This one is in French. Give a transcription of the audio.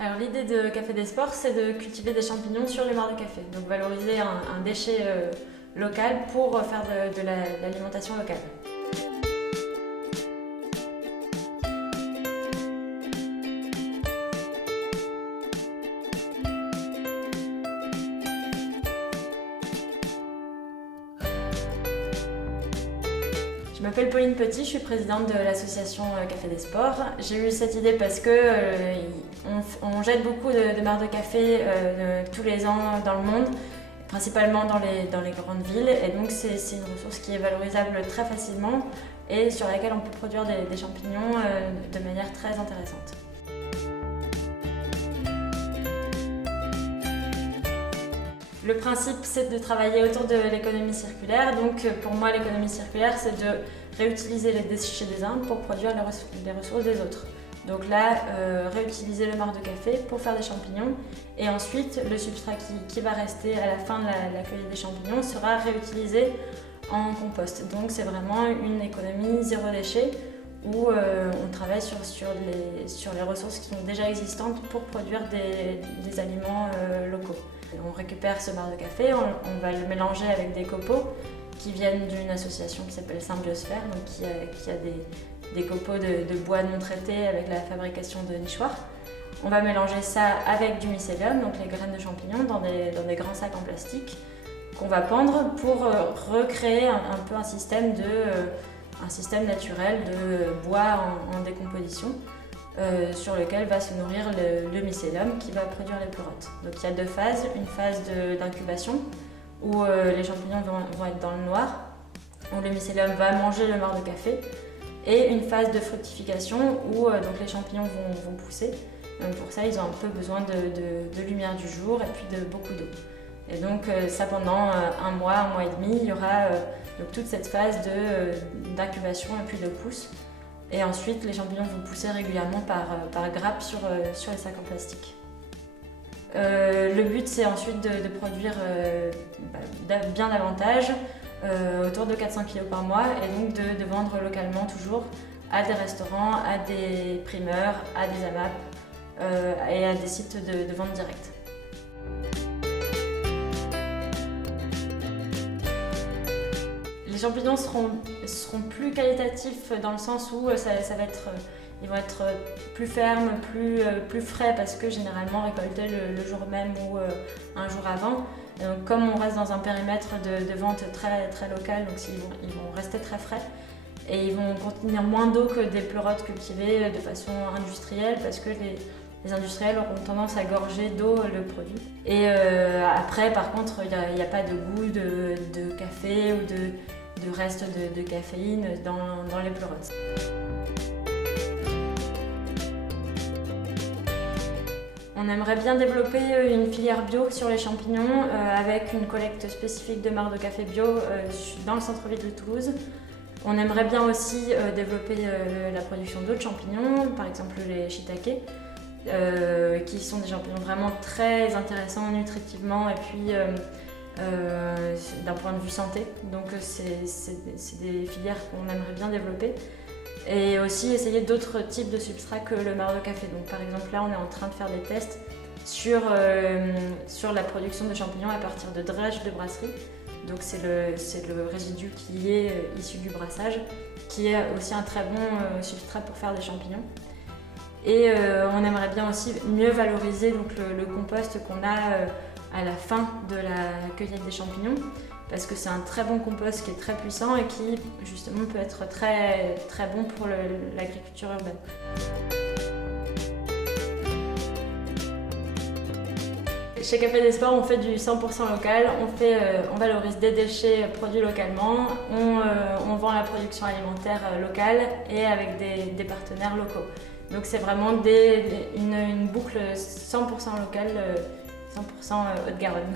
Alors l'idée de Café des Sports, c'est de cultiver des champignons sur les mares de café. Donc valoriser un déchet local pour faire de l'alimentation locale. Je m'appelle Pauline Petit, je suis présidente de l'association Café des Sports. J'ai eu cette idée parce que on jette beaucoup de mares de café tous les ans dans le monde, principalement dans les grandes villes, et donc c'est une ressource qui est valorisable très facilement et sur laquelle on peut produire des champignons de manière très intéressante. Le principe, c'est de travailler autour de l'économie circulaire. Donc pour moi, l'économie circulaire, c'est de réutiliser les déchets des uns pour produire les ressources des autres. Donc là, réutiliser le marc de café pour faire des champignons, et ensuite le substrat qui va rester à la fin de la cueillette des champignons sera réutilisé en compost. Donc c'est vraiment une économie zéro déchet où on travaille sur les ressources qui sont déjà existantes pour produire des aliments locaux. On récupère ce marc de café, on va le mélanger avec des copeaux qui viennent d'une association qui s'appelle Symbiosphère, donc qui a des copeaux de bois non traités avec la fabrication de nichoirs. On va mélanger ça avec du mycélium, donc les graines de champignons, dans des grands sacs en plastique qu'on va pendre pour recréer un peu un système naturel de bois en décomposition sur lequel va se nourrir le mycélium qui va produire les pleurotes. Donc il y a deux phases, une phase d'incubation où les champignons vont être dans le noir, où le mycélium va manger le marc de café, et une phase de fructification où donc les champignons vont pousser. Donc pour ça, ils ont un peu besoin de lumière du jour et puis de beaucoup d'eau. Et donc ça pendant un mois et demi, il y aura donc toute cette phase d'incubation et puis de pousse. Et ensuite, les champignons vont pousser régulièrement par grappes sur les sacs en plastique. Le but, c'est ensuite de produire bien davantage, autour de 400 kg par mois, et donc de vendre localement toujours à des restaurants, à des primeurs, à des AMAP et à des sites de vente directe. Les champignons seront plus qualitatifs dans le sens où ils vont être plus fermes, plus frais, parce que généralement récoltés le jour même ou un jour avant. Donc, comme on reste dans un périmètre de vente très, très local, donc ils vont rester très frais et ils vont contenir moins d'eau que des pleurotes cultivées de façon industrielle, parce que les industriels auront tendance à gorger d'eau le produit. Et après, par contre, il n'y a pas de goût de café ou de reste de caféine dans les pleurotes. On aimerait bien développer une filière bio sur les champignons avec une collecte spécifique de marc de café bio dans le centre-ville de Toulouse. On aimerait bien aussi développer la production d'autres champignons, par exemple les shiitake, qui sont des champignons vraiment très intéressants nutritivement et puis d'un point de vue santé. Donc c'est des filières qu'on aimerait bien développer. Et aussi essayer d'autres types de substrats que le marc de café. Donc par exemple là on est en train de faire des tests sur la production de champignons à partir de drèches de brasserie. Donc c'est le résidu qui est issu du brassage, qui est aussi un très bon substrat pour faire des champignons. Et on aimerait bien aussi mieux valoriser donc, le compost qu'on a à la fin de la cueillette des champignons, parce que c'est un très bon compost qui est très puissant et qui justement peut être très, très bon pour l'agriculture urbaine. Chez Café des Sports, on fait du 100% local, on valorise des déchets produits localement, on vend la production alimentaire locale et avec des partenaires locaux. Donc c'est vraiment une boucle 100% locale, 100% Haute-Garonne.